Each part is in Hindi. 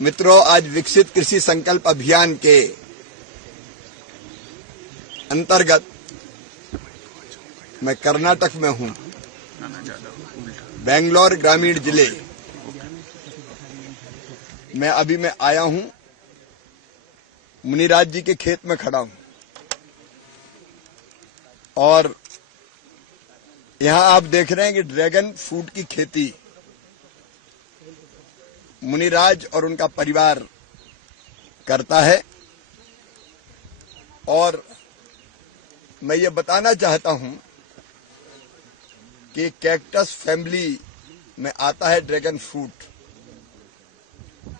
मित्रों, आज विकसित कृषि संकल्प अभियान के अंतर्गत मैं कर्नाटक में हूं। बेंगलोर ग्रामीण जिले में अभी मैं आया हूं। मुनिराज जी के खेत में खड़ा हूं और यहां आप देख रहे हैं कि ड्रैगन फ्रूट की खेती मुनिराज और उनका परिवार करता है। और मैं ये बताना चाहता हूं कि कैक्टस फैमिली में आता है ड्रैगन फ्रूट।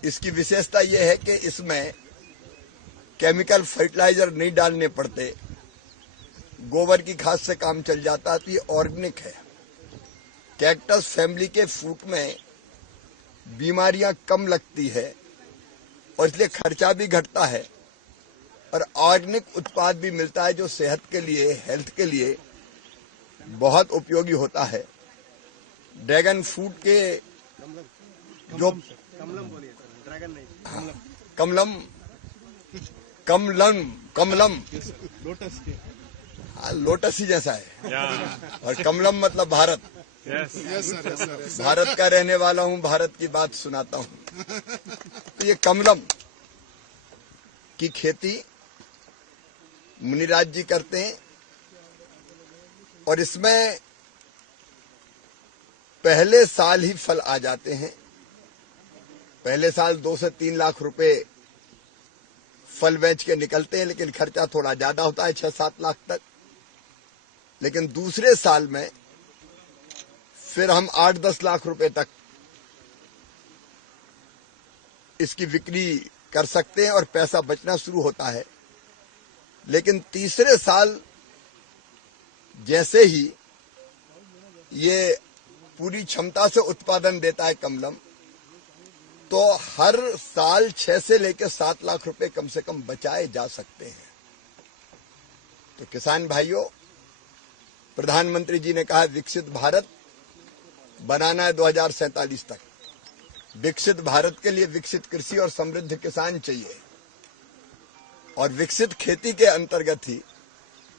इसकी विशेषता यह है कि इसमें केमिकल फर्टिलाइजर नहीं डालने पड़ते, गोबर की खाद से काम चल जाता है, तो ये ऑर्गेनिक है। कैक्टस फैमिली के फ्रूट में बीमारियां कम लगती है और इसलिए खर्चा भी घटता है और ऑर्गेनिक उत्पाद भी मिलता है जो सेहत के लिए, हेल्थ के लिए बहुत उपयोगी होता है। ड्रैगन फ्रूट के जो कमलम लोटस ही जैसा है और कमलम मतलब भारत। भारत का रहने वाला हूं, भारत की बात सुनाता हूं। तो ये कमलम की खेती मुनिराज जी करते हैं और इसमें पहले साल ही फल आ जाते हैं। पहले साल 2 से 3 लाख रुपए फल बेच के निकलते हैं, लेकिन खर्चा थोड़ा ज्यादा होता है, 6-7 लाख तक। लेकिन दूसरे साल में फिर हम 8-10 लाख रुपए तक इसकी बिक्री कर सकते हैं और पैसा बचना शुरू होता है। लेकिन तीसरे साल जैसे ही ये पूरी क्षमता से उत्पादन देता है कमलम, तो हर साल 6 से लेकर 7 लाख रुपए कम से कम बचाए जा सकते हैं। तो किसान भाइयों, प्रधानमंत्री जी ने कहा विकसित भारत बनाना है 2047 तक। विकसित भारत के लिए विकसित कृषि और समृद्ध किसान चाहिए और विकसित खेती के अंतर्गत ही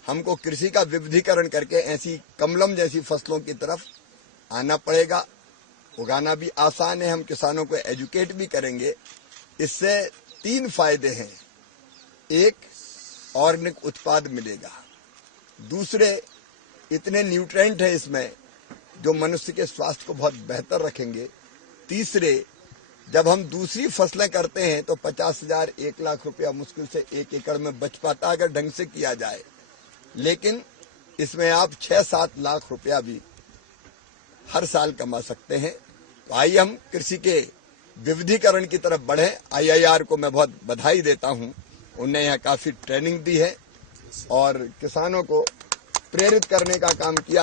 हमको कृषि का विविधीकरण करके ऐसी कमलम जैसी फसलों की तरफ आना पड़ेगा। उगाना भी आसान है, हम किसानों को एजुकेट भी करेंगे। इससे 3 फायदे हैं। एक, ऑर्गेनिक उत्पाद मिलेगा। दूसरे, इतने न्यूट्रिएंट है इसमें जो मनुष्य के स्वास्थ्य को बहुत बेहतर रखेंगे। तीसरे, जब हम दूसरी फसलें करते हैं तो 50,000 1 लाख रुपया मुश्किल से 1 एकड़ में बच पाता अगर ढंग से किया जाए। लेकिन इसमें आप 6-7 लाख रुपया भी हर साल कमा सकते हैं। तो आइए हम कृषि के विविधीकरण की तरफ बढ़े। IIR को मैं बहुत बधाई देता हूं, उन्होंने यहाँ काफी ट्रेनिंग दी है और किसानों को प्रेरित करने का काम किया।